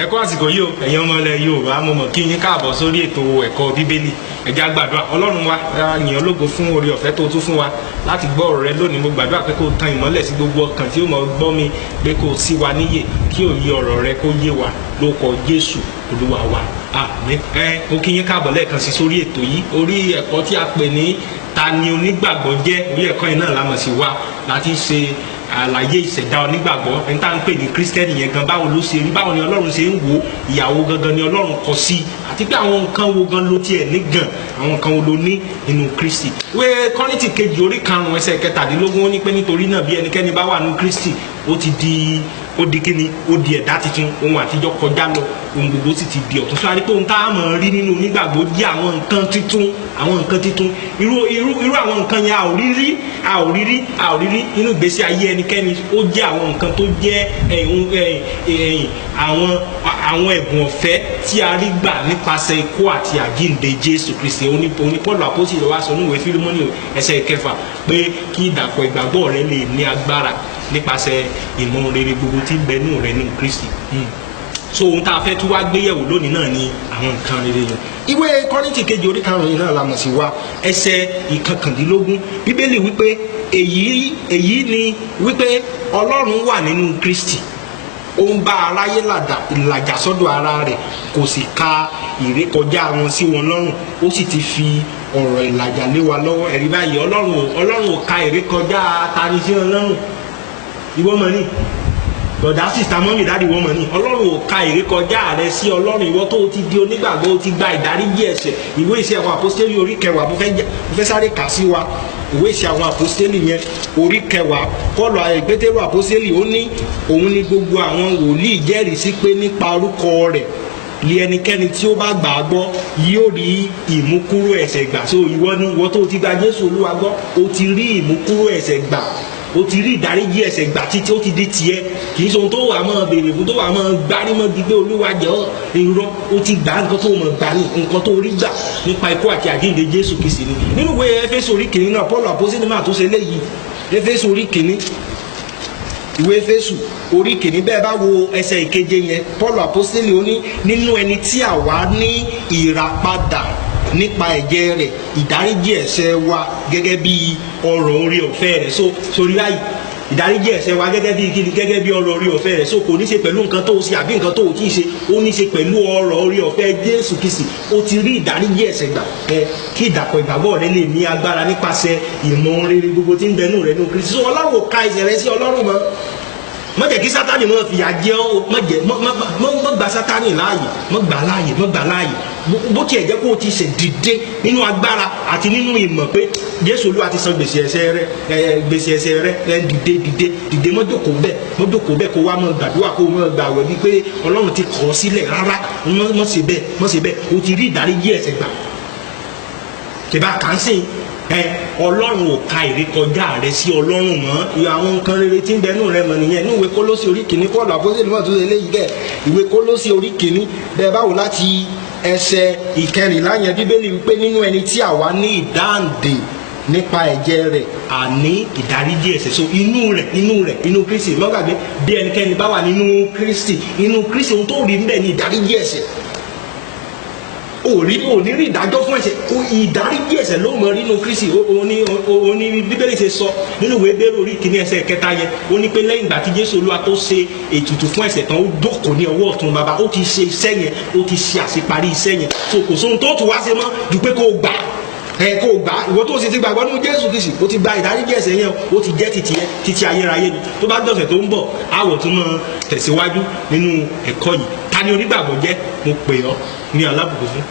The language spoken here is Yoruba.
ẹ kú àsìkò yìí o ẹ̀yin ọmọ ilẹ̀ Yorùbá mo mọ̀ kí yín káàbọ̀ sórí ètò ẹ̀kọ́ bíbélì ẹ jẹ́ á gbàdúrà. Ọlọ́run wa yìn ọ́ lógo fún oore ọ̀fẹ́ tó tún fún wa láti gbọ́ ọ̀rọ̀ rẹ lónìí. Mo gbàdúrà pé kó tan ìmọ́lẹ̀ sí gbogbo ọkàn tí ó mọ̀ gbọ́ mi, pé kó ṣí wa níyè kí òye ọ̀rọ̀ rẹ kó yé wa lórúkọ Jésù Olúwa wa, àmín. Mo kí yín káàbọ̀ lẹ́ẹ̀kan sí sórí ètò yìí, orí ẹ̀kọ́ tí a pè ní ta ni onígbàgbọ́ jẹ́. Orí ẹ̀kọ́ yìí náà la mọ̀ sí wa láti ṣe àlàyé ìṣẹ̀dá onígbàgbọ́. ẹni tá à ń pè ní kírísítẹ́nì yẹn gan, báwo ló ṣe rí, báwo ni Ọlọ́run ṣe ń wò, ìyàwó gangan ni Ọlọ́run kọ sí, àti pé àwọn nǹkan wo gan ló tiẹ̀ ní gan, àwọn nǹkan wo ló ní nínú Kristi. ìwé Kọ́ríńtì kejì orí 5 ẹsẹ̀ 17 ó ní pé nítorí náà bí ẹnikẹ́ni bá wà nínú Kristi ó di kíni, ó di ẹ̀dá tuntun, ohun àtijọ́ kọjá lọ, ohun gbogbo sì ti di ọ̀tun. sọ àdìpọ̀ ohun tá a mọ̀ rí nínú onígbàgbọ́ jẹ́ àwọn nǹkan tuntun, irú àwọn nǹkan yẹn a ò rí rí nínú ìgbésí ayé ẹnikẹ́ni. ó jẹ́ àwọn nǹkan tó jẹ́ àwọn ẹ̀bùn ọ̀fẹ́ tí a rí gbà nípasẹ̀ ikú àti àjíǹde Jésù Kristi. Oní Pọ́ọ̀lù àpọ́sítélì wá sọ níwèé Fílímọ́nì ẹsẹ̀ 6 pé kí ìdàpọ̀ ìgbàgbọ́ rẹ lè ní agbára nípasẹ̀ ìmọ̀ rere gbogbo tí ń bẹ nínú rẹ nínú Kristi. So ohun tá a fẹ́ tún wá gbéyẹ̀wò lónìí náà ni àwọn nǹkan rere yẹn. ìwé Kọ́ríńtì kejì orí 5 yìí náà la mọ̀ sí wa ẹsẹ̀ 19. Bíbélì wípé èyí ni wípé Ọlọ́run wà nínú Kristi, ó ń bá aráyé làjà sọ́dọ̀ ara rẹ̀, kò sì ka ìrékọjá wọn sí wọn lọ́rùn, ó sì ti fi ọ̀rọ̀ ìlàjà lé wa lọ́wọ́. ẹ̀rí báyìí Ọlọ́run ò ka ìrékọjá tani sí wọn lọ́rùn. ìwọ mọ̀ ní bọ̀dá sísá mọ́mì dáàdì wọ́n mọ̀ ní Ọlọ́run ò ka ìrékọjá rẹ sí Ọlọ́run. ìwọ tó o ti di onígbàgbọ́, o ti gba ìdáríjì ẹ̀ṣẹ̀. ìwé Ìṣe àwọn àpọ́stélì orí 10 mo fẹ́ sáré kà sí wa. ìwé Ìṣe àwọn àpọ́stélì yẹn orí 10, Pọ́ọ̀lù Pétérù àpọ́stélì ó ní òun ni gbogbo àwọn wòlíì jẹ́rìí sí pé nípa orúkọ rẹ̀ lé ẹnikẹ́ni tí ó bá gbà á gbọ́ yóò rí ìmúkúrò ẹ̀ṣẹ̀ gbà. so ìwọ tó o ti gba Jésù Olúwa gbọ́, o ti rí ìmúkúrò ẹ̀ṣẹ̀ gbà, o ti rí ìdáríjì ẹ̀ṣẹ̀ gbà títí ó ti di tiẹ̀. kì í ṣe ohun tó wà máa béèrè fún, tó wà máa gbárí mọ́ di pé Olúwa jọ̀ọ́ irọ́. o ti gbà nǹkan tó mọ̀ gbà ní nǹkan tó rí gbà nípa ikú àti àjíǹde Jésù Kristi ni. nínú ìwé Éfésù orí 1 náà Pọ́ọ̀lù àpọ́sítélì máa tó ṣe léyìí. Éfésù orí 1, ìwé Éfésù orí 1 bẹ́ẹ̀ bá wo ẹsẹ̀ 7 yẹn, Pọ́ọ̀lù àpọ́sítélì ó ní nínú ẹni tí àwa ní ìràpadà nípa ẹ̀jẹ̀ rẹ̀, ìdáríjì ẹ̀ṣẹ̀ wa gẹ́gẹ́ bí ọrọ̀ orí ọ̀fẹ́ rẹ̀. sórí báyìí ìdáríjì ẹ̀ṣẹ̀ wa gẹ́gẹ́ bí kíni, gẹ́gẹ́ bí ọrọ̀ orí ọ̀fẹ́ rẹ̀. kò ní ṣe pẹ̀lú nǹkan tó o ṣe àbí nǹkan tó o kì í ṣe, ó ní ṣe pẹ̀lú ọrọ̀ orí ọ̀fẹ́ Jésù Kristi. o ti rí ìdáríjì ẹ̀ṣẹ̀ gbà, kí ìdàpọ̀ ìgbàgbọ́ rẹ lè ní agbára nípasẹ̀ ìmọ̀ rere gbogbo tí ń bẹ nínú rẹ nínú Kristi. Ọlọ́run ò ka ẹ̀ṣẹ̀ rẹ sí Ọlọ́run mọ́. má jẹ́ kí Sátánì máa fìyà jẹ ọ́, má gba Sátánì láàyè, má gbà láàyè. bó tiẹ̀ jẹ́ kó o ti ṣe dìde nínú agbára àti nínú ìmọ̀ pé Jésù Olúwa ti san gbèsè ẹ̀ṣẹ̀ rẹ, dìde mọ́jòkó bẹ́ẹ̀ kó wá máa gbàdúrà, kó máa gbààwẹ̀ bíi pé Ọlọ́run ti kọ̀ ọ́ sílẹ̀. rárá, mọ́ ṣe bẹ́ẹ̀. o ti rí ìdáríjì ẹ̀ṣẹ̀ gbà. tẹ̀bá kàn sí Ọlọ́run ò ka ìrékọjá rẹ sí Ọlọ́run mọ́. àwọn nǹkan rere tí ń bẹ nínú rẹ mọ̀ nìyẹn. ní ìwé Kólósì orí 1 Pọ́ọ̀lù àpọ́sítélì náà tó ṣe léyìí bẹ́ẹ̀. ìwé Kólósì orí 1 bẹ́ẹ̀ báwo láti ẹsẹ̀ 14 yẹn, Bíbélì wípé nínú ẹni tí àwa ní ìdáǹdè nípa ẹ̀jẹ̀ rẹ̀, àní ìdáríjì ẹ̀ṣẹ̀. inú Kristi. má gbàgbé bí ẹnikẹ́ni bá wà nínú Kristi ohun tó rí ń bẹ ní ìdáríjì ẹ̀ṣẹ̀. ò ní rí ìdájọ́ fún ẹ̀ṣẹ̀, ìdáríjì ẹ̀ṣẹ̀ ló mọ̀ nínú Kristi. òní Bíbélì ṣe sọ nínú ìwé Hébérù orí 1 ẹsẹ̀ 3 yẹn, ó ní pé lẹ́yìn ìgbà tí Jésù Olúwa tó ṣe ètùtù fún ẹ̀ṣẹ̀ tán, ó jókòó ní ọwọ́ ọ̀tún Baba, ó ti ṣe iṣẹ́ yẹn, ó ti ṣe àṣeparí iṣẹ́ yẹn. kò sóhun tó tún wá ṣe mọ́ ju pé kó o gbà ìwọ tó sì ti gbàgbọ́ nínú Jésù Kristi, ó ti gba ìdáríjì ẹ̀ṣẹ̀ yẹn, ó ti jẹ́ títí ayérayé ni. tó bá dọ̀sẹ̀ tó ń bọ̀, àwọ̀ tún máa tẹ̀síwájú nínú ẹ̀kọ́ yìí. ta ni onígbàgbọ́ jẹ́? mo pè ọ́ ní alábùkún fún.